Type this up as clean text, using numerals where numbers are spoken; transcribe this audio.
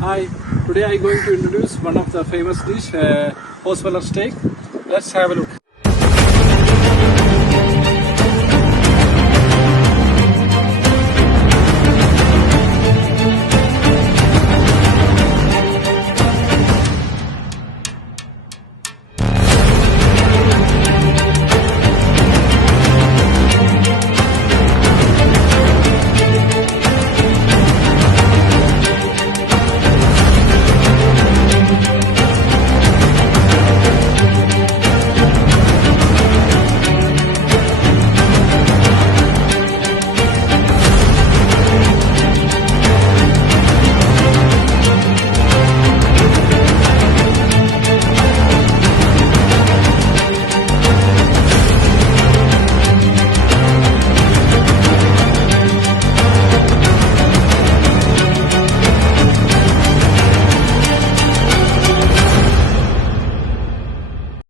Hi, today I'm going to introduce one of the famous dish, Holzfaeller steak. Let's have a look.